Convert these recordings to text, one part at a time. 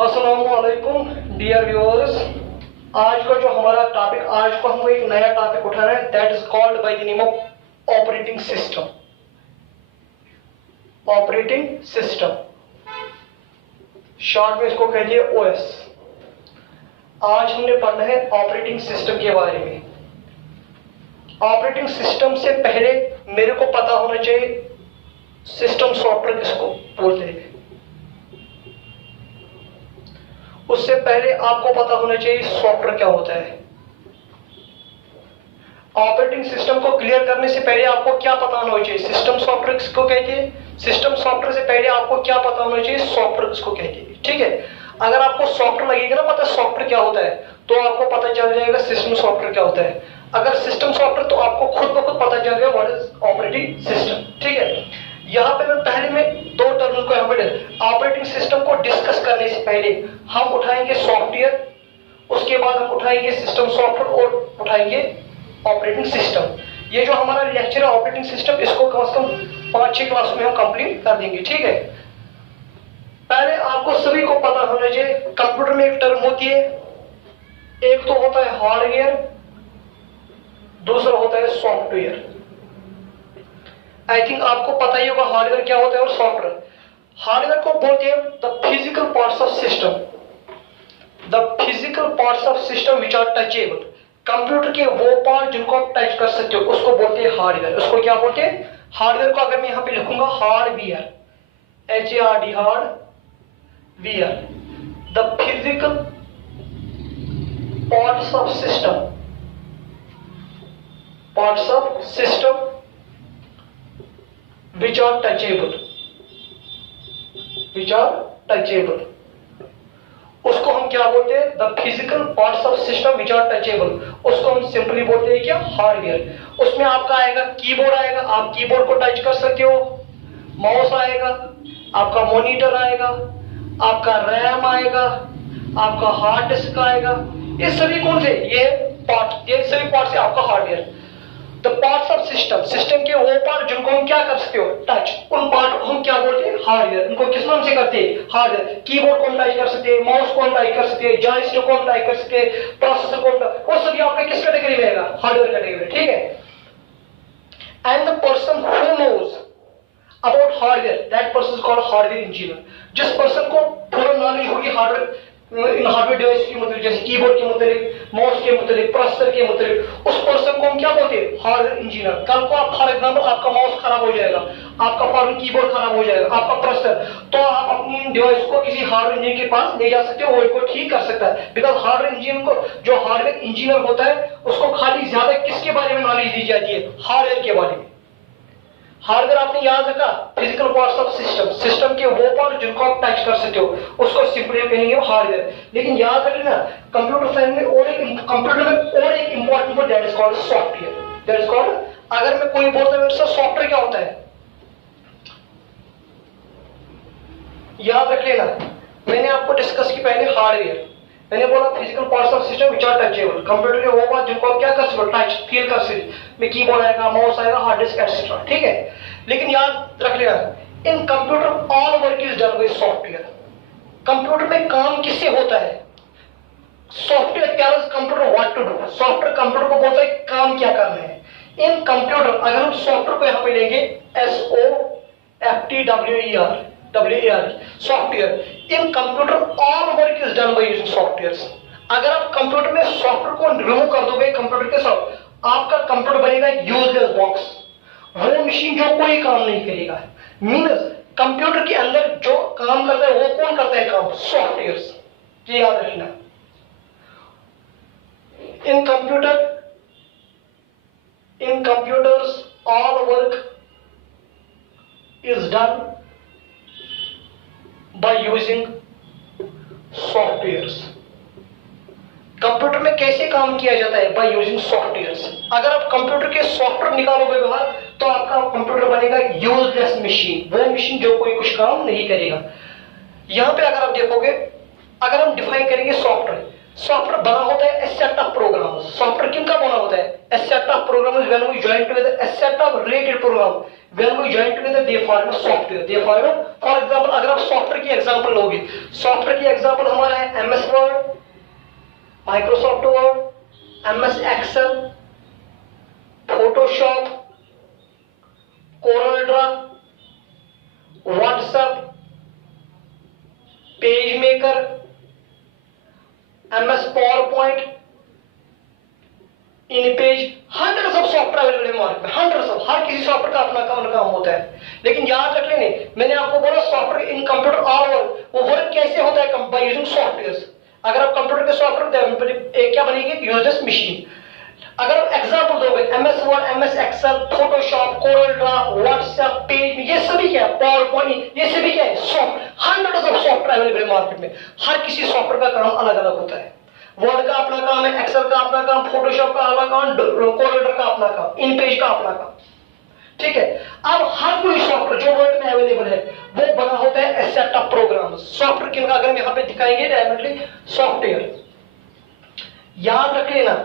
अस्सलामुअलैकुम dear viewers. आज का जो हमारा टॉपिक, आज को हम एक नया टॉपिक उठा रहे हैं, that is called by the name of operating system. Operating system short में इसको कहिए ओएस। आज हमने पढ़ना है ऑपरेटिंग सिस्टम के बारे में। ऑपरेटिंग सिस्टम से पहले मेरे को पता होना चाहिए सिस्टम सॉफ्टवेयर किसको बोलते हैं। उससे पहले आपको पता होना चाहिए सॉफ्टवेयर क्या होता है। ऑपरेटिंग सिस्टम को क्लियर करने से पहले आपको क्या पता होना चाहिए, सिस्टम सॉफ्टवेयर किसको कहते हैं। सिस्टम सॉफ्टवेयर से पहले आपको क्या पता होना चाहिए, सॉफ्टवेयर किसको कहते हैं। ठीक है, अगर आपको सॉफ्टवेयर लगेगा ना पता सॉफ्टवेयर क्या होता है, तो आपको पता चल जाएगा सिस्टम सॉफ्टवेयर क्या होता है। अगर सिस्टम सॉफ्टवेयर, तो आपको खुद ब खुद पता चल जाएगा व्हाट इज ऑपरेटिंग सिस्टम। ठीक है, यहाँ पे मैं पहले में दो टर्म्स को यहाँ पे ऑपरेटिंग सिस्टम को डिस्कस करने से पहले हम उठाएंगे सॉफ्टवेयर, उसके बाद हम उठाएंगे सिस्टम सॉफ्टवेयर और उठाएंगे ऑपरेटिंग सिस्टम। ये जो हमारा लेक्चर है ऑपरेटिंग सिस्टम, इसको कम से कम 5-6 क्लास में हम कंप्लीट कर देंगे। ठीक है, पहले आपको सभी को पता होना चाहिए कंप्यूटर में एक टर्म होती है, एक तो होता है हार्डवेयर, दूसरा होता है सॉफ्टवेयर। आई थिंक आपको पता ही होगा हार्डवेयर क्या होता है और सॉफ्टवेयर। हार्डवेयर को बोलते हैं the physical parts of system, the physical parts of system which are touchable. Computer के वो पार्ट जिनको आप टच कर सकते हो उसको बोलते हैं हार्डवेयर। उसको क्या बोलते हैं, हार्डवेयर को अगर मैं यहाँ पे लिखूंगा hardware, HARD hardware, the physical parts of system, parts of system which are touchable, which are touchable, उसको हम क्या बोलते हैं, the physical parts of system which are touchable। उसको हम सिंपली बोलते हैं क्या, हार्डवेयर। उसमें आपका आएगा कीबोर्ड आएगा, आप कीबोर्ड को टच कर सकते हो, माउस आएगा, आपका मॉनिटर आएगा, आपका रैम आएगा, आपका हार्ड डिस्क आएगा। ये सभी कौन से, ये पार्ट, ये सभी पार्ट से आपका hardware. The parts of system, system के वो पार्ट जिनको हम क्या कर सकते हो, टच, उन पार्ट को हम क्या बोलते हैं, हार्डवेयर। इनको किस नाम से करते हैं, हार्डवेयर। कीबोर्ड को हम टच कर सकते हैं, माउस को हम टच कर सकते हैं, जॉयस्टिक को हम टच कर सकते हैं, प्रोसेसर को हम, वो सभी आपका किस कैटेगरी में आएगा, हार्डवेयर कैटेगरी। ठीक है, and the person who knows about hardware, that person is called hardware engineer. जिस पर्सन को पूरा नॉलेज होगी हार्डवेयर, इन हार्डवेयर डिवाइस के मतलब, जैसे कीबोर्ड के मतलब, माउस के मतलब, प्रोसेसर के मतलब, उस पर्सन को हम क्या बोलते हैं, हार्डवेयर इंजीनियर। कल को आप फॉर एग्जांपल आपका माउस खराब हो जाएगा, आपका फॉरन कीबोर्ड खराब हो जाएगा, आपका प्रोसेसर, तो आप अपनी डिवाइस को किसी हार्डवेयर इंजीनियर के पास ले जा सकते हो, वो इसको ठीक कर सकता है। बिकॉज हार्डवेयर इंजीनियर को, जो हार्डवेयर इंजीनियर होता है, उसको खाली ज्यादा किसके बारे में नॉलेज दी जाती है, हार्डवेयर के बारे में। हार्डवेयर आपने याद रखा, physical parts of system, system के वो पार्ट जिनको आप टच कर सकते हो उसको सिंपली कहेंगे हार्डवेयर। लेकिन याद रखना कंप्यूटर साइंस में और एक, कंप्यूटर में और एक important word, that is called software, that is called. अगर मैं कोई बोलता हूं सर सॉफ्टवेयर क्या होता है, याद रख लेना, मैंने आपको डिस्कस की पहले हार्डवेयर, मैंने बोला physical parts of system which are touchable, computer के वो पार्ट जिनको आप क्या कर सकते हो, टच, फील कर सकते हो, में कीबोर्ड आएगा, माउस आएगा, हार्ड डिस्क एटसेट्रा। ठीक है, लेकिन याद रख लेना in computer all work is done by software. Computer में काम किससे होता है, software tells computer what to do. Software computer को बोलता है काम क्या करना है। इन कंप्यूटर, अगर हम सॉफ्टवेयर को यहाँ पे लेंगे, SOFTWER, software. In computer all work is done by using softwares. अगर आप कंप्यूटर में सॉफ्टवेयर को रिमूव कर दोगे कंप्यूटर के साथ, आपका कंप्यूटर बनेगा यूजलेस बॉक्स, वो मशीन जो कोई काम नहीं करेगा। मींस कंप्यूटर के अंदर जो काम करता है वो कौन करता है काम, सॉफ्टवेयर्स। ये याद रखना, in computers all work is done by using softwares. Computer में कैसे काम किया जाता है, बाय यूजिंग सॉफ्टवेयर्स। अगर आप कंप्यूटर के सॉफ्टवेयर निकालोगे बाहर, तो आपका कंप्यूटर बनेगा यूजलेस मशीन, वो मशीन जो कोई कुछ काम नहीं करेगा। यहां पे अगर आप देखोगे, अगर हम डिफाइन करेंगे सॉफ्टवेयर, सॉफ्टवेयर बना होता है a set of programs. Software किनका बना होता है? a set of programs when we join together, a set of related program when we join together they form a software. They form a, for example अगर आप software की example लोगे, software की example हमारा है MS Word, Microsoft Word, MS Excel, Photoshop, CorelDRAW, WhatsApp, PageMaker, MS PowerPoint, InPage, hundreds of software available है market में, hundreds of, हर किसी सॉफ्टवेयर का अपना काम होता है। लेकिन याद रख लेने, मैंने आपको बोला software in computer all over, वो वर्क कैसे होता है बाय यूजिंग सॉफ्टवेयर्स। अगर आप कंप्यूटर के सॉफ्टवेयर एक क्या बनेगी, यूजलेस मशीन। अगर आप एग्जांपल दोगे MS Word, MS Excel, Photoshop, CorelDRAW, WhatsApp, page, ये सभी क्या है, PowerPoint, ये सभी क्या है, hundreds of सॉफ्टवेयर अवेलेबल है मार्केट में। हर किसी सॉफ्टवेयर का काम अलग अलग होता है। वर्ड का अपना काम है, एक्सेल का अपना काम, फोटोशॉप का अलग काम, कोरेलड्रा का अपना काम, इनपेज का अपना काम। ठीक है, अब हर कोई सॉफ्टवेयर जो वर्ल्ड में अवेलेबल है वो बना होता है a set of programs. Software किनका अगर हम यहां पे दिखाएंगे डायरेक्टली सॉफ्टवेयर, याद रख लेना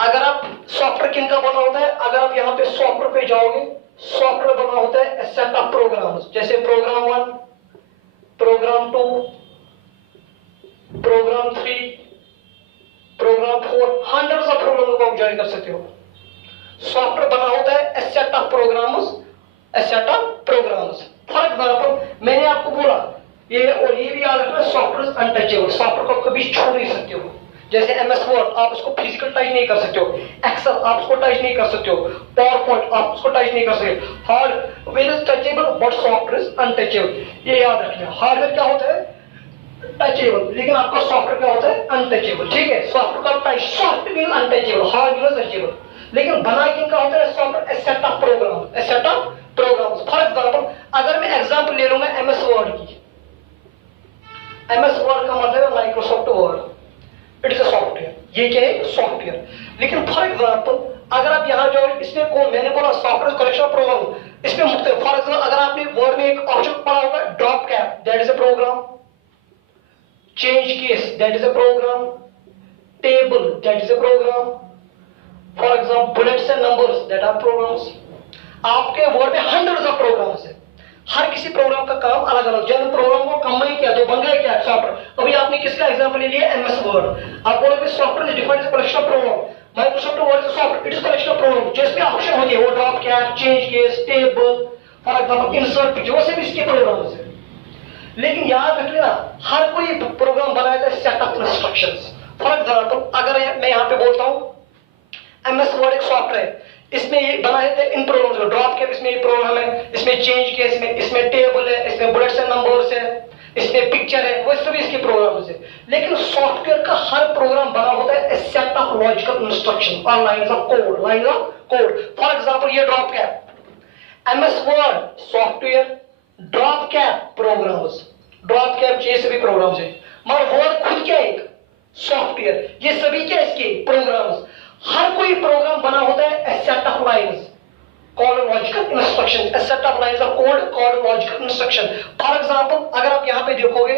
अगर आप सॉफ्टवेयर किनका बना होता है, अगर आप यहां पे सॉफ्टवेयर पे जाओगे, सॉफ्टवेयर बना होता है ए सेट ऑफ प्रोग्राम्स, जैसे program 1, program 2, program 3, program 4, hundreds of program को आप ज्वाइन कर सकते हो। सॉफ्टवेयर बना होता है a set of programs, a set of programs. For example मैंने आपको बोला ये और ये भी याद रखना, सॉफ्टवेयर अनटचेबल, सॉफ्टवेयर को कभी छू नहीं सकते हो। जैसे MS Word आप उसको फिजिकल टच नहीं कर सकते हो, एक्सेल आप उसको टच नहीं कर सकते हो, पावरपॉइंट आप उसको टच नहीं कर सकते। Hardware is touchable but software is untouchable, ये याद रखना। हार्डवेयर क्या होता है, टचेबल, लेकिन आपका सॉफ्टवेयर क्या होता है, अनटचेबल। ठीक है, सॉफ्टवेयर का touch, software untouchable, hardware touchable, लेकिन बना किनका होता है, software a set of program, a set of programs. For example अगर मैं एग्जांपल ले लूंगा MS Word की, MS Word का मतलब है Microsoft word, it is a software, ये क्या है, सॉफ्टवेयर। लेकिन फॉर एग्जांपल अगर आप यहां जाओ, इसमें कौन, मैंने बोला सॉफ्टवेयर कलेक्शन ऑफ प्रोग्राम, इसमें मुख्तलिफ, फॉर एग्जांपल अगर आपने वर्ड में एक ऑप्शन पढ़ा होगा drop cap, that is a program, change case, that is a program, table, that is a program, for example bullets and numbers, that are programs. आपके word में हंड्रेड्स ऑफ प्रोग्राम्स है, हर किसी programme का काम अलग अलग। जब प्रोग्राम को कंबाइन किया तो बन गया क्या, सॉफ्टवेयर। अभी आपने किसका एग्जांपल ले लिया, MS Word। आप बोलोगे software is defined as collection of program, Microsoft Word is software, it is collection of program, जिसमें ऑप्शन होती है वो drop cap, change case, table, for example insert picture, वो सब इसके प्रोग्राम्स है। लेकिन याद रख लेना हर कोई प्रोग्राम बनाया था set of instructions. For example अगर मैं यहां पे बोलता हूं MS Word एक सॉफ्टवेयर है, इसमें ये बनाए थे इन प्रोग्राम्स को, ड्रॉप कैप इसमें ये प्रोग्राम है, इसमें चेंज केस में, इसमें टेबल है, इसमें बुलेट्स एंड नंबर्स है, इसमें पिक्चर है, वो सभी इसके प्रोग्राम्स है। लेकिन सॉफ्टवेयर का हर प्रोग्राम बना होता है a set of logical instruction और lines of code, lines of code. For example ये drop cap, MS Word software, drop cap programs, drop cap ये सभी प्रोग्राम्स है, मगर वर्ड खुद क्या है, एक सॉफ्टवेयर, ये सभी क्या इसके प्रोग्राम्स। हर कोई प्रोग्राम बना होता है a set of lines called logical instruction, a set of lines of code called logical instruction. For example अगर आप यहां पे देखोगे,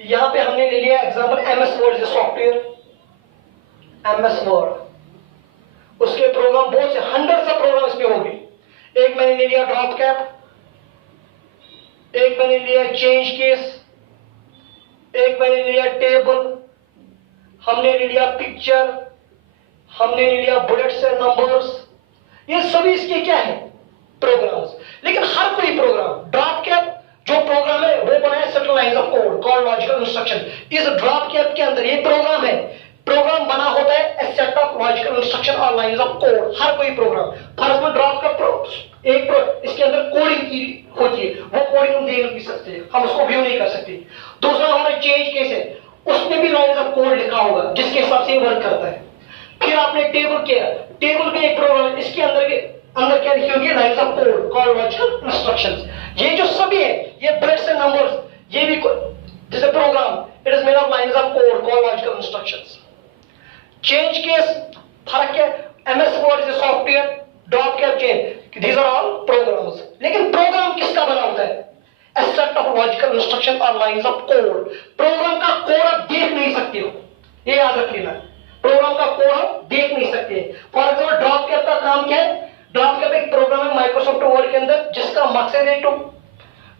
यहां पे हमने ले लिया example MS Word is software, MS Word, उसके प्रोग्राम बहुत से हंड्रेड्स ऑफ प्रोग्राम इसमें होंगे। एक मैंने ले लिया ड्रॉप कैप, एक मैंने लिया चेंज केस, एक मैंने लिया टेबल, हमने ले लिया पिक्चर, हमने ले लिया बुलेट्स एंड नंबर्स, ये सभी इसके क्या है, प्रोग्राम्स। लेकिन हर कोई प्रोग्राम, ड्रॉप कैप जो प्रोग्राम है वो बनाया certain lines of code called logical instruction. इस ड्रॉप कैप के अंदर ये प्रोग्राम है, प्रोग्राम बना होता है a set of logical instruction और लाइंस ऑफ कोड, हर कोई प्रोग्राम। फर्स्ट में ड्रॉप कैप इसके अंदर कोडिंग की होती है, वो कोडिंग हम देख नहीं सकते, हम उसको व्यू नहीं कर सकते। दूसरा हमारा चेंज केस है, उसमें भी लाइंस ऑफ कोड लिखा होगा जिसके हिसाब से वर्क करता है। फिर आपने टेबल किया, टेबल भी एक प्रोग्राम है, इसके अंदर क्या लिखी होगी, lines of code called logical instructions. ये जो सभी है, ये बुलेट्स एंड नंबर्स, ये भी जैसे program, it is made of lines of code called logical instructions. Change case फर्क क्या है, MS Word is a software, drop cap change, these are all programs. लेकिन प्रोग्राम किसका बना होता है, a set of logical instruction और lines of code. Program का कोड आप देख नहीं सकते हो, ये याद रख लेना। प्रोग्राम का कोड हम देख नहीं सकते। फॉर एग्जाम्पल ड्रॉप कैप का काम क्या है? ड्रॉप कैप एक प्रोग्राम है माइक्रोसॉफ्ट वर्ड के अंदर जिसका मकसद है to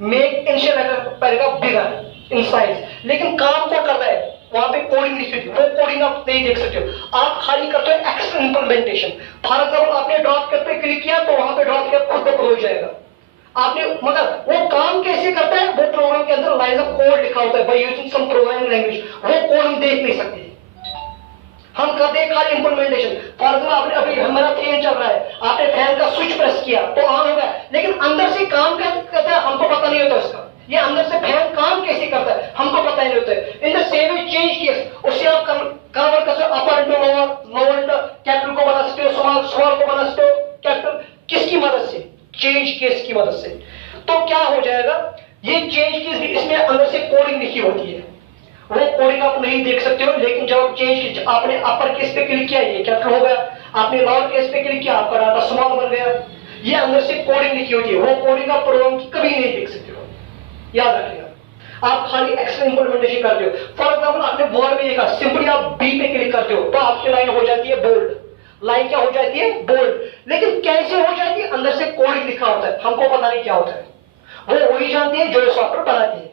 make initial paragraph bigger in size, लेकिन काम क्या करता है? वहां पे कोडिंग लिखी होती है, वो कोडिंग आप नहीं देख सकते हो, आप खाली करते हो एक्स्ट्रा इंप्लीमेंटेशन। फॉर एग्जाम्पल आपने ड्रॉप कैप पे क्लिक किया तो वहां पे ड्रॉप कैप खुद ब खुद हो जाएगा। आपने मगर वो काम कैसे करता है? वो प्रोग्राम के अंदर लाइन ऑफ कोड लिखा होता है by using some programming language, वो कोड हम देख नहीं सकते, हम करते हैं खाली इंप्लीमेंटेशन। फॉर एग्जाम्पल आपने अभी हमारा फैन चल रहा है, आपने फैन का स्विच प्रेस किया तो ऑन हो गया, लेकिन अंदर से काम क्या करता है हमको पता नहीं होता इसका, ये अंदर से फैन काम कैसे करता है हमको पता नहीं होता है। In the same change case उससे आप कन्वर्ट कर सकते हो upper into lower, lower into capital को बना सकते हो, स्मॉल स्मॉल को बना सकते हो कैपिटल, किसकी मदद से? चेंज केस की मदद से। तो क्या हो जाएगा? ये चेंज केस इसमें अंदर से कोडिंग लिखी होती है, वो कोडिंग आप नहीं देख सकते हो, लेकिन जब आप चेंज आपने अपर केस पे क्लिक किया ये कैपिटल हो गया, आपने लोअर केस पे क्लिक किया आपका डाटा स्मॉल बन गया, ये अंदर से कोडिंग लिखी होती है, वो कोडिंग आप प्रोग्राम की कभी नहीं देख सकते हो, याद रखिएगा। आप खाली एक्स्ट्रा इंप्लीमेंटेशन करते हो। फॉर एग्जाम्पल आपने वर्ड में लिखा, सिंपली आप बी पे क्लिक करते हो तो आपकी लाइन हो जाती है बोल्ड, लाइन क्या हो जाती है? बोल्ड। लेकिन कैसे हो जाती है? अंदर से कोडिंग लिखा होता है, हमको पता नहीं क्या होता है, वो वही जानते हैं जो सॉफ्टवेयर बनाते हैं,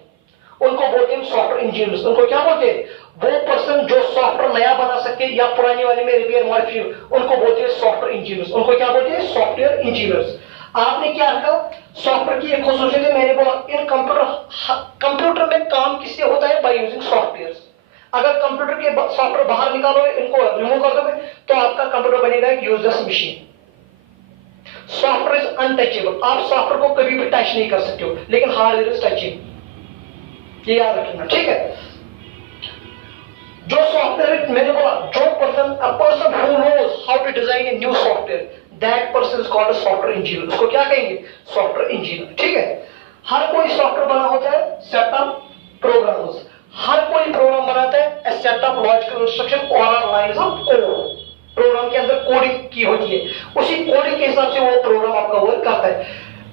उनको बोलते हैं सॉफ्टवेयर इंजीनियर्स। उनको क्या बोलते हैं? वो पर्सन जो सॉफ्टवेयर नया बना सके या पुराने वाले में रिपेयर मॉडिफिकेशन, उनको बोलते हैं सॉफ्टवेयर इंजीनियर्स। उनको क्या बोलते हैं? Software engineers. आपने क्या रखा? सॉफ्टवेयर की एक खूबसूरती मैंने बोला इन कंप्यूटर में काम किससे होता है? By using software. अगर कंप्यूटर के सॉफ्टवेयर बाहर निकालोगे, इनको रिमूव कर दोगे तो आपका कंप्यूटर बनेगा एक useless machine. Software is untouchable, आप सॉफ्टवेयर को कभी भी टच नहीं कर सकते हो, लेकिन हार्डवेयर इज टचेबल, ये याद रखना, ठीक है। जो सॉफ्टवेयर मैंने बोला, जो person a person who knows how to design a new software, that person is called a software engineer. उसको क्या कहेंगे? सॉफ्टवेयर इंजीनियर, ठीक है। हर कोई सॉफ्टवेयर बना होता है सेट ऑफ प्रोग्राम्स, हर कोई प्रोग्राम बनाता है a set of logical instruction और लाइंस ऑफ कोड। प्रोग्राम के अंदर कोडिंग की होती है, उसी कोडिंग के हिसाब से वो प्रोग्राम आपका वर्क करता है।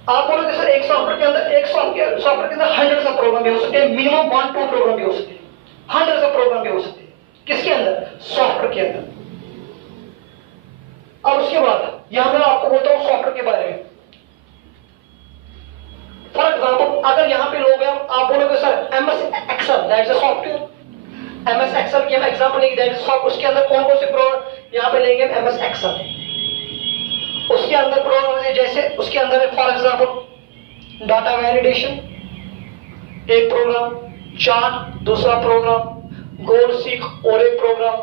आप बोलोगे सर एक सॉफ्टवेयर के अंदर हंड्रेड्स ऑफ प्रोग्राम भी हो सकते हैं, मिनिमम 1-2 प्रोग्राम भी हो सकते हैं, हंड्रेड्स ऑफ प्रोग्राम भी हो सकते हैं। किसके अंदर? सॉफ्टवेयर के अंदर। अब उसके बाद यहां मैं आपको बोलता हूं सॉफ्टवेयर के बारे में। फॉर एग्जाम्पल अगर यहां पे लोग हैं, आप बोलोगे sir MS Excel that is a software, MS Excel की हम एग्जांपल लेंगे, दैट इज सॉफ्टवेयर। उसके अंदर कौन कौन से प्रोग्राम यहां पे लेंगे? MS Excel. उसके अंदर प्रोग्राम है जैसे उसके अंदर है फॉर एग्जांपल डाटा वैलिडेशन एक प्रोग्राम, चार्ट दूसरा प्रोग्राम, गोल सीक और एक प्रोग्राम,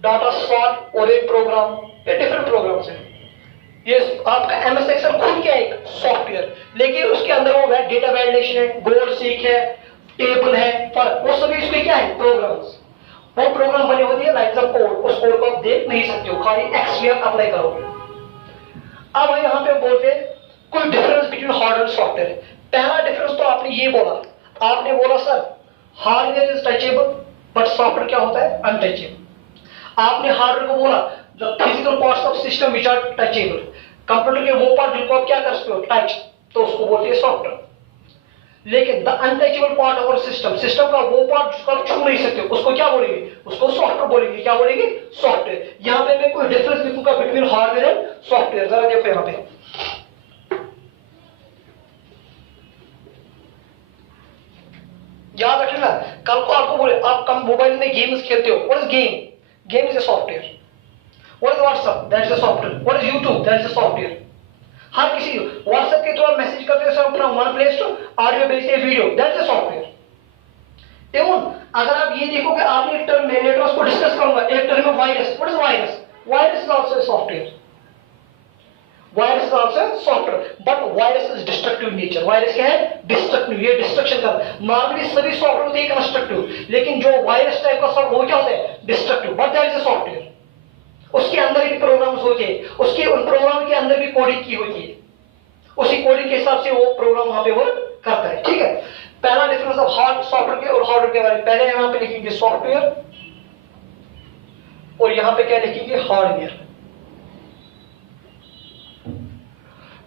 डाटा सॉर्ट और एक प्रोग्राम, ये डिफरेंट प्रोग्राम्स हैं। ये आपका एमएस एक्सेल खुद क्या है? एक सॉफ्टवेयर, लेकिन उसके अंदर वो डेटा वैलिडेशन है, गोल सीक है, टेबल है, वो सभी इसमें क्या है? प्रोग्राम्स। वो प्रोग्राम बने होती है लाइन्स ऑफ कोड, उस कोड को आप देख नहीं सकते हो, खाली एक्सपीरियंस अप्लाई करोगे। अब यहां पे बोलते हैं कोई डिफरेंस बिटवीन हार्डवेयर और सॉफ्टवेयर। पहला डिफरेंस तो आपने ये बोला, आपने बोला sir hardware is touchable but software क्या होता है? अनटचेबल। आपने हार्डवेयर को बोला the physical parts of system which are touchable, computer के वो पार्ट जिनको आप क्या कर सकते हो? टच, तो उसको बोलते हैं सॉफ्टवेयर। लेकिन the untouchable part of system, system का वो पार्ट जिसको आप छू नहीं सकते, उसको क्या बोलेंगे? उसको सॉफ्टवेयर बोलेंगे। क्या बोलेंगे? सॉफ्टवेयर। यहां पे मैं कोई डिफरेंस लिखूंगा बिटवीन हार्डवेयर एंड सॉफ्टवेयर, जरा देखो यहां पे। याद रखना, कल को आपको बोले आप कम मोबाइल में गेम्स खेलते हो, what is game? Game is a software. What is WhatsApp? That is a software. What is YouTube? That is a software. हर किसी व्हाट्सएप के थ्रू आप मैसेज करते हो sir from one place to audio भेजते video, that's a software. एवं अगर आप ये देखोगे, आपने एक टर्म में नेटवर्क को डिस्कस करूंगा, एक टर्म में virus. What is virus? Virus is also a software. Virus is also software, but virus is destructive nature. Virus क्या है? डिस्ट्रक्टिव, ये डिस्ट्रक्शन का। नॉर्मली सभी सॉफ्टवेयर होते हैं कंस्ट्रक्टिव, लेकिन जो वायरस टाइप का सॉफ्टवेयर वो क्या होता है? Destructive, but that is a software. उसके अंदर भी प्रोग्राम्स होते हैं, उसके उन प्रोग्राम के अंदर भी कोडिंग की होती है, उसी कोडिंग के हिसाब से वो प्रोग्राम वहां पे वर्क करता है, ठीक है। पहला डिफरेंस ऑफ हार्ड सॉफ्टवेयर के और हार्डवेयर के बारे में, पहले यहां पे लिखेंगे सॉफ्टवेयर और यहां पे क्या लिखेंगे? हार्डवेयर।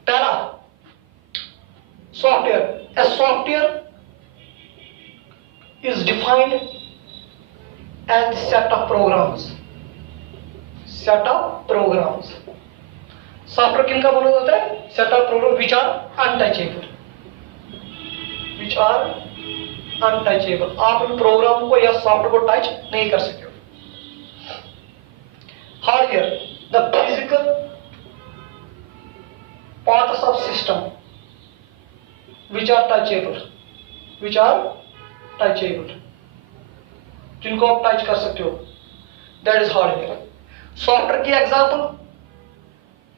पहला Software. A software is defined as the set of programs. Set of programs. Software किनका बोला जाता है? Set of programs which are untouchable. Which are untouchable. आप इन प्रोग्राम को या सॉफ्टवेयर को टच नहीं कर सकते हो. Hardware, the physical parts of system which are touchable, जिनको आप टच कर सकते हो, that is hardware. सॉफ्टवेयर की example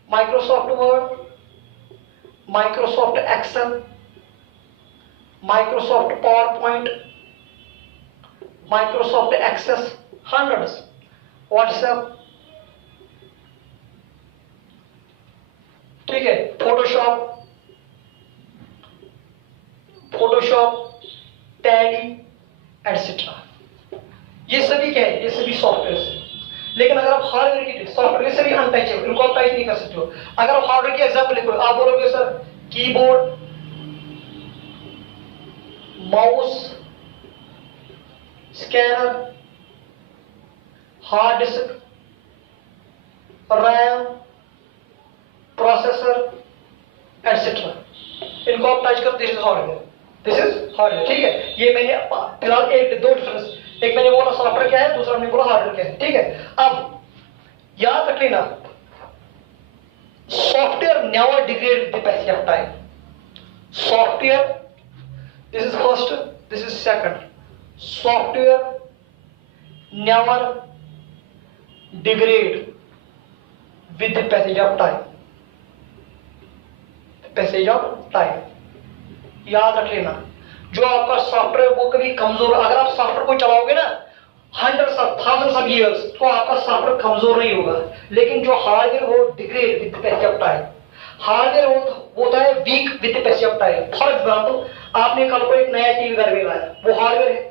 Microsoft Word, Microsoft Excel, Microsoft PowerPoint, Microsoft Access, hundreds, WhatsApp, ठीक है, फोटोशॉप, टैली एटसेट्रा. ये सभी क्या है? ये सभी सॉफ्टवेयर है. लेकिन अगर आप हार्डवेयर की सॉफ्टवेयर से भी अनटचेबल, इनको आप टच नहीं कर सकते हो. अगर आप हार्डवेयर की एग्जांपल लिखो, आप बोलोगे sir keyboard, mouse, scanner, hard disk, RAM, processor etcetera, इनको आप टच कर, दिस इज हार्डवेयर. ठीक है. ये मैंने फिलहाल दो डिफरेंस, एक मैंने बोला सॉफ्टवेयर क्या है, दूसरा मैंने बोला हार्डवेयर क्या है. ठीक है. अब याद रख लेना, software never degrade with the passage of time. Software, this is first, this is second. Software never degrade with the passage of time. Passage of time याद रख लेना. जो आपका सॉफ्टवेयर वो कभी कमजोर, अगर आप सॉफ्टवेयर को चलाओगे ना hundreds of thousands of years, तो आपका सॉफ्टवेयर कमजोर नहीं होगा. लेकिन जो हार्डवेयर वो degrade with the passage of time. Hardware वो होता है weak with the passage of time. For example, आपने कल को एक नया टीवी घर में लाया, वो हार्डवेयर है.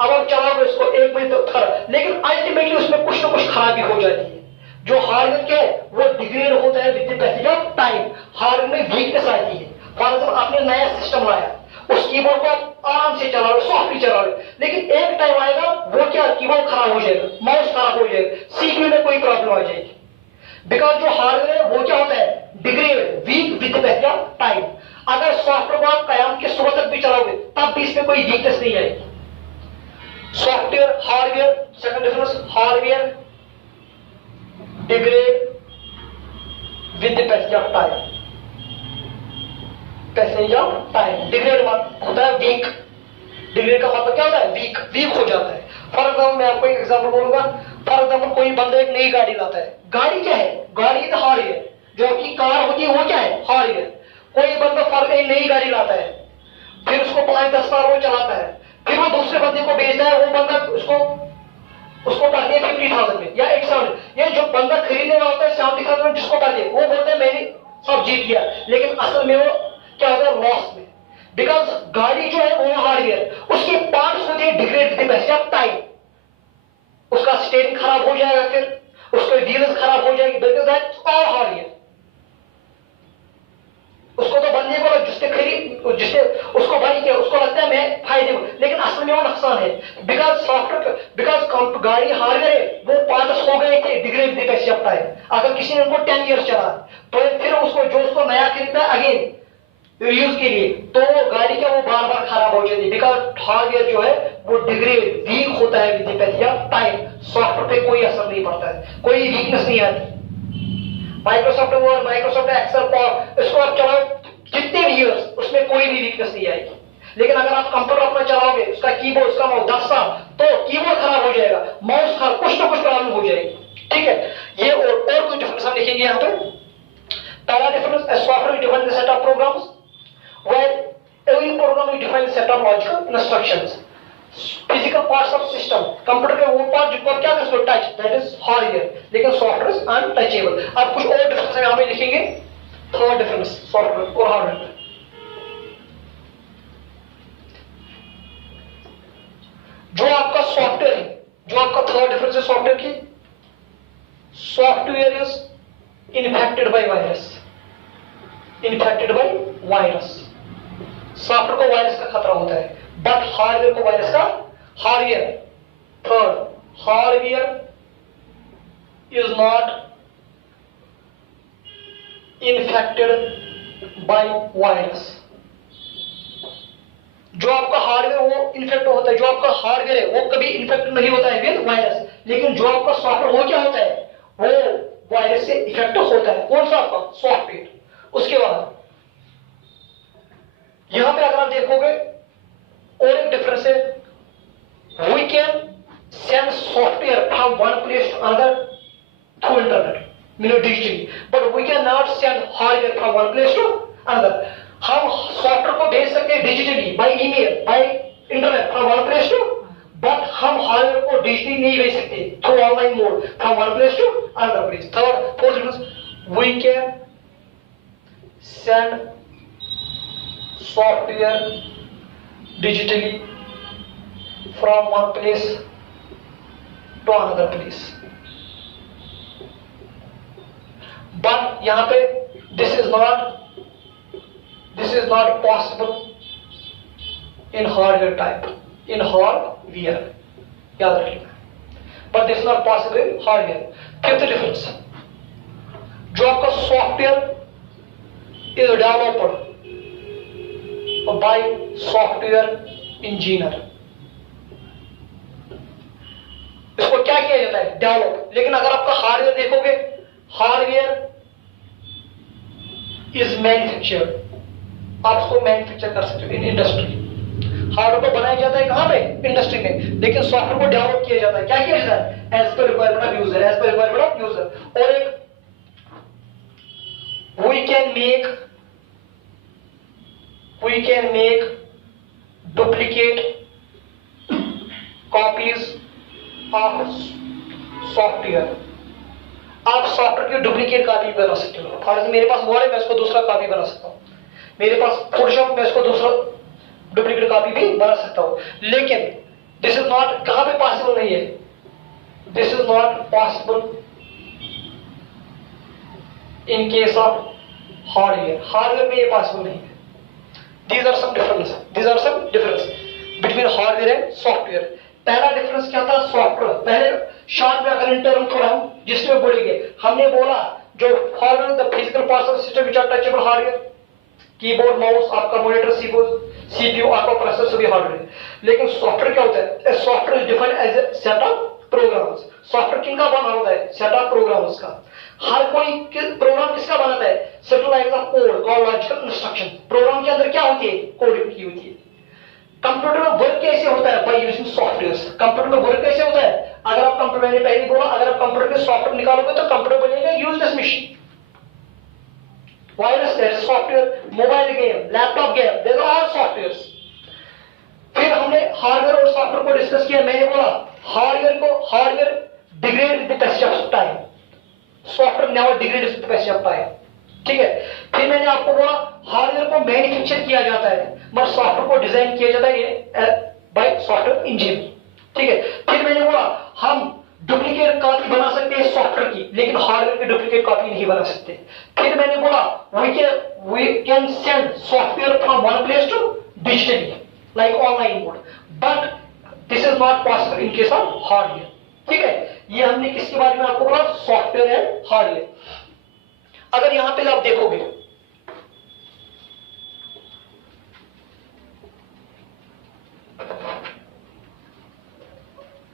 अब आप चलाओगे इसको एक महीने तक खराब, लेकिन अल्टीमेटली उसमें कुछ ना कुछ खराबी हो जाती है. जो हार्डवेयर क्या है वो डिग्रेड होता है with the passage of time. Hardware में वीकनेस आती है. फॉर एग्जांपल, आपने नया सिस्टम लाया, उस कीबोर्ड को आप आराम से चलाओगे, सॉफ्टली चलाओगे, लेकिन एक टाइम आएगा वो क्या, कीबोर्ड खराब हो जाएगा, माउस खराब हो जाएगा, सीपीयू में कोई प्रॉब्लम आ जाएगी. बिकॉज जो हार्डवेयर है वो क्या होता है, degrade, weak with the passage of time. अगर सॉफ्टवेयर को आप कयाम की सुबह तक भी चलाओगे तब भी इसमें कोई वीकनेस नहीं आएगी. Software, hardware, second difference, hardware degrade with the passage of time. Passage of time. Degrade होता है वीक. डिग्रेड का मतलब क्या होता है, वीक हो जाता है. फॉर एग्जाम्पल, मैं आपको एक एग्जाम्पल बोलूंगा. फॉर एग्जाम्पल, कोई बंदा एक नई गाड़ी लाता है. गाड़ी क्या है, गाड़ी तो हार्डवेयर. जो आपकी कार होती है वो क्या है, हार्डवेयर. कोई बंदा फॉर एक नई गाड़ी लाता है, फिर उसको 5-10 साल वो चलाता है, फिर वो दूसरे बंदे को बेचता है, वो बंदा उसको कर दिया 50,000 में या 1,000. ये जो बंदा खरीदने वाला होता है 70,000 में, जिसको कर दिया, वो बोलते हैं मैंने सब जीत लिया, लेकिन असल में वो क्या होता है, लॉस में. बिकॉज गाड़ी जो है वो हार्डवेयर, उसके पार्ट्स होते हैं degrade with the passage of time. उसका स्टीयरिंग खराब हो जाएगा, फिर उसके व्हील्स खराब हो जाएगी, बिकॉज दैट्स ऑल हार्डवेयर. उसको तो बंदे को जिससे उसको भाई क्या, उसको लगता है मैं फायदे में, लेकिन असल में वो नुकसान है. बिकॉज सॉफ्टवेयर, बिकॉज गाड़ी हार्डवेयर है, वो पार्ट्स हो गए थे degrade with the passage of time. अगर किसी ने उनको 10 ईयर्स चला, तो फिर उसको नया खरीदना अगेन यूज के लिए, तो वो गाड़ी क्या वो बार बार खराब हो जाती है. बिकॉज हार्डवेयर जो है वो डिग्रेड, वीक होता है with the passage of time. Software पे कोई असर नहीं पड़ता है, कोई वीकनेस नहीं आती. Microsoft Word, Microsoft Excel, power, इसको आप चलाओ जितने भी ईयर्स, उसमें कोई भी वीकनेस नहीं आएगी. लेकिन अगर आप कंप्यूटर अपना चलाओगे, उसका कीबोर्ड, उसका माउस 10 साल, तो कीबोर्ड खराब हो जाएगा, माउस खराब, कुछ ना कुछ प्रॉब्लम हो जाएगी. ठीक है. ये और कुछ डिफरेंस हम लिखेंगे यहाँ पे. पहला difference, software define the set of programs, where every program will define set of logical instructions. Physical parts of system, computer के वो पार्ट जिनको आप क्या कर सकते हो, टच, दैट इज हार्डवेयर. लेकिन सॉफ्टवेयर इज अनटचेबल. अब कुछ और डिफरेंस यहाँ पे लिखेंगे. थर्ड डिफरेंस सॉफ्टवेयर और हार्डवेयर. जो आपका सॉफ्टवेयर है, जो आपका थर्ड डिफरेंस है सॉफ्टवेयर की, software is infected by virus. Infected by virus. Software को वायरस का खतरा होता है, बट हार्डवेयर को वायरस का hardware third hardware is not infected by virus. जो आपका हार्डवेयर वो इन्फेक्ट होता है, जो आपका हार्डवेयर है वो कभी इन्फेक्ट नहीं होता है विद वायरस, लेकिन जो आपका सॉफ्टवेयर वो क्या होता है, वो वायरस से इफेक्ट होता है। कौन सा आपका सॉफ्टवेयर। उसके बाद यहां पे अगर आप देखोगे और एक डिफरेंस है, we can send software from one place to another through internet mean digitally, but we can not send hardware from one place to another. हम सॉफ्टवेयर को भेज सकते हैं digitally by email by internet from one place to, but हम hardware को digitally नहीं भेज सकते through online mode from one place to another place. Third fourth difference, we can send software digitally from one place to another place, but यहां पे this is not possible in hardware type, in hardware, याद रखिएगा, but this is not possible in hardware। Fifth difference, जो आपका software is developed by software engineer, इसको क्या किया जाता है, डेवलप। लेकिन अगर आपका हार्डवेयर देखोगे, हार्डवेयर इज मैन्युफैक्चर्ड, आप उसको मैन्युफैक्चर कर सकते हो इन इंडस्ट्री। हार्डवेयर को बनाया जाता है कहां पे, इंडस्ट्री में, लेकिन सॉफ्टवेयर को डेवलप किया जाता है, क्या किया जाता है, as per requirement of user, as per requirement of user. और एक we can make duplicate copies of software. आप सॉफ्टवेयर की डुप्लीकेट कॉपी बना सकते हो। फॉर एग्जाम्पल मेरे पास वर्ड है, मैं इसको दूसरा कॉपी बना सकता हूं, मेरे पास फोटोशॉप में इसको दूसरा डुप्लीकेट कॉपी भी बना सकता हूं। लेकिन दिस इज नॉट, कहां पे पॉसिबल नहीं है, this is not possible in case of hardware. Hardware में ये पॉसिबल नहीं है। These are some difference between hardware and software. पहला डिफरेंस क्या था, सॉफ्टवेयर। पहले शॉर्ट में अगर टर्म थोड़ा हम जिसमें बोलेंगे, हमने बोला जो hardware the physical parts of system which are touchable hardware, keyboard, mouse, आपका मॉनिटर, सीपीयू, आपका प्रोसेसर सभी हार्डवेयर। लेकिन सॉफ्टवेयर क्या होता है, software is defined as a set of programs. Software किनका बना होता है, सेट ऑफ प्रोग्राम्स का। हर कोई प्रोग्राम किसका बनाता है, certain lines of code called logical instruction. Program के अंदर क्या होती है, कोडिंग की होती है। कंप्यूटर में वर्क कैसे होता है, बाय यूजिंग सॉफ्टवेयर। कंप्यूटर में वर्क कैसे होता है, अगर आप कंप्यूटर, मैंने पहले बोला, अगर आप कंप्यूटर के सॉफ्टवेयर निकालोगे तो कंप्यूटर बनेगा यूजलेस मशीन। वायरस है software, mobile game, laptop game, there are all softwares. फिर हमने हार्डवेयर और सॉफ्टवेयर को डिस्कस किया। मैंने बोला hardware degrade with the passage of time, software never degrade with the passage of time. ठीक है। फिर मैंने आपको बोला हार्डवेयर को मैन्युफैक्चर किया जाता है, बट सॉफ्टवेयर को डिजाइन किया जाता है बाय सॉफ्टवेयर इंजीनियर। ठीक है। फिर मैंने बोला हम डुप्लीकेट कॉपी बना सकते हैं सॉफ्टवेयर की, लेकिन हार्डवेयर की डुप्लीकेट कॉपी नहीं बना सकते। फिर मैंने बोला we can send software from one place to digitally like online mode, but this is not possible in case of hardware. ठीक है। ये हमने किसके बारे में आपको बोला, सॉफ्टवेयर एंड हार्डवेयर। अगर यहां पे आप देखोगे,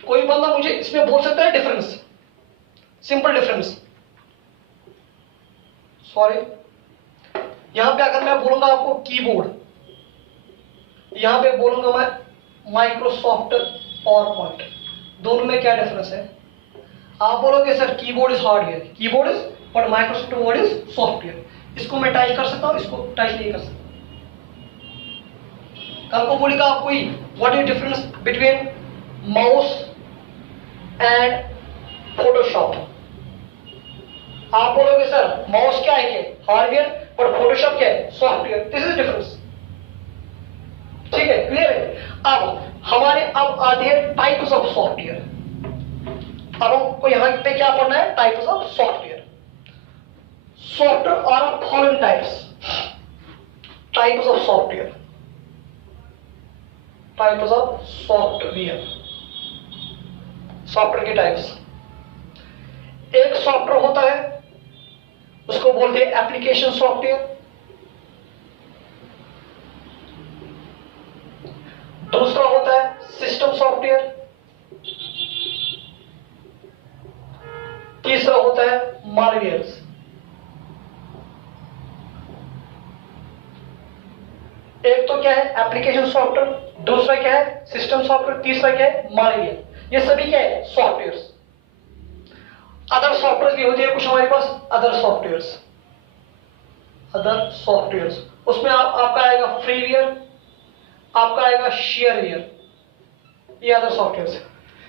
कोई बंदा मुझे इसमें बोल सकता है डिफरेंस, सिंपल डिफरेंस। सॉरी, यहां पे अगर मैं बोलूंगा आपको कीबोर्ड, यहां पे बोलूंगा मैं माइक्रोसॉफ्ट पावरपॉइंट, दोनों में क्या डिफरेंस है? आप बोलोगे sir keyboard is hardware, keyboard is, but Microsoft Word is software. इसको मैं टच कर सकता हूं, इसको टच नहीं कर सकता। कल को बोलेगा आप कोई what is difference between mouse and Photoshop, आप बोलोगे सर माउस क्या है, हार्डवेयर, बट फोटोशॉप क्या है, सॉफ्टवेयर। This is difference. ठीक है, क्लियर है? अब आते हैं टाइप्स ऑफ सॉफ्टवेयर। अब हमको यहां पे क्या पढ़ना है, types of software. Software are following types of software. Types of software, software के टाइप्स। एक सॉफ्टवेयर होता है उसको बोलते हैं एप्लीकेशन सॉफ्टवेयर, दूसरा होता है सिस्टम सॉफ्टवेयर, तीसरा होता है मालवेयर्स। एक तो क्या है एप्लीकेशन सॉफ्टवेयर, दूसरा क्या है सिस्टम सॉफ्टवेयर, तीसरा क्या है मालवेयर। ये सभी क्या है सॉफ्टवेयर्स। अदर सॉफ्टवेयर भी होते हैं कुछ हमारे पास, अदर सॉफ्टवेयर्स, उसमें आपका आएगा फ्रीवेयर, आपका आएगा शेयरवेयर, ये अदर सॉफ्टवेयर्स है।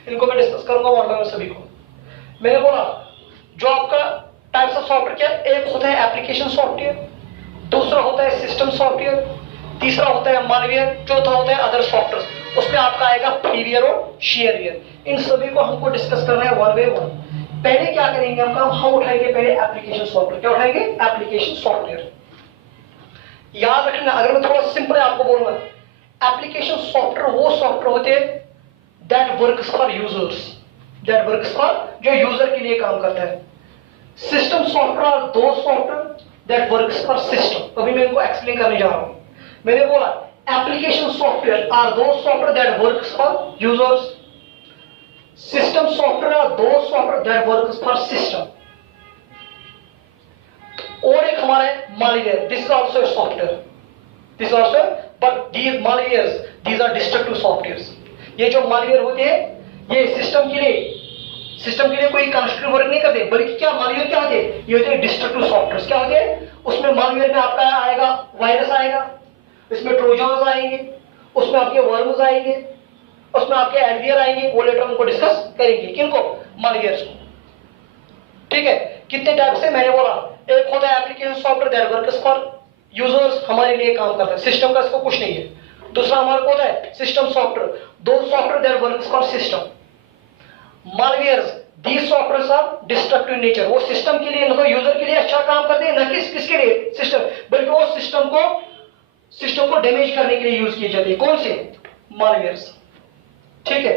इनको मैं डिस्कस करूंगा वन बाय वन सभी को। मैंने बोला जो आपका टाइप्स ऑफ सॉफ्टवेयर क्या है, एक होता है एप्लीकेशन सॉफ्टवेयर, दूसरा होता है सिस्टम सॉफ्टवेयर, तीसरा होता है मालवेयर, चौथा होता है अदर सॉफ्टवेयर। उसमें आपका आएगा फ्रीवेयर और शेयरवेयर। इन सभी को हमको डिस्कस करना है वन बाय वन। पहले क्या करेंगे हम उठाएंगे पहले एप्लीकेशन सॉफ्टवेयर। क्या उठाएंगे? Application software. याद रखना, अगर मैं थोड़ा सिंपल आपको बोलूंगा, एप्लीकेशन सॉफ्टवेयर वो सॉफ्टवेयर होते हैं दैट वर्क्स फॉर यूजर्स, जो यूजर के लिए काम करता है। System software are those software that works for system. अभी मैं इनको एक्सप्लेन करने जा रहा हूं। मैंने बोला application software are those software that works for users, system software are those software that works for system. और एक हमारा है malware, this is also a software, but these malwares, these are destructive softwares. ये जो malware होते हैं ये system के लिए कोई कंस्ट्रक्टिव वर्क नहीं करते, बल्कि क्या मालवेयर क्या होते हैं, ये होते हैं डिस्ट्रक्टिव सॉफ्टवेयर्स। क्या होते हैं? उसमें मालवेयर में आपका आएगा वायरस आएगा, इसमें ट्रोजन्स आएंगे, उसमें आपके वर्म्स आएंगे, उसमें आपके एडवेयर आएंगे। वो लेटर उनको डिस्कस करेंगे, किनको? मालवेयर्स को। ठीक है, कितने टाइप से मैंने बोला, एक होता है application software that works for users, हमारे लिए काम करता है, सिस्टम का इसको कुछ नहीं है। दूसरा हमारा होता है सिस्टम सॉफ्टवेयर, दो software that works for system. Malwares, these softwares are destructive nature, वो सिस्टम के लिए, ना यूजर के लिए अच्छा काम करते हैं, ना किसके लिए, सिस्टम, बल्कि वो सिस्टम को डैमेज करने के लिए यूज किए जाते हैं। कौन से? मालवेयर्स। ठीक है,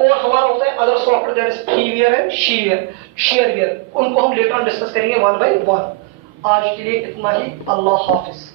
और हमारा होता है other software that is freeware and shareware. उनको हम लेटर ऑन डिस्कस करेंगे वन बाय वन। आज के लिए इतना ही। अल्लाह हाफिज।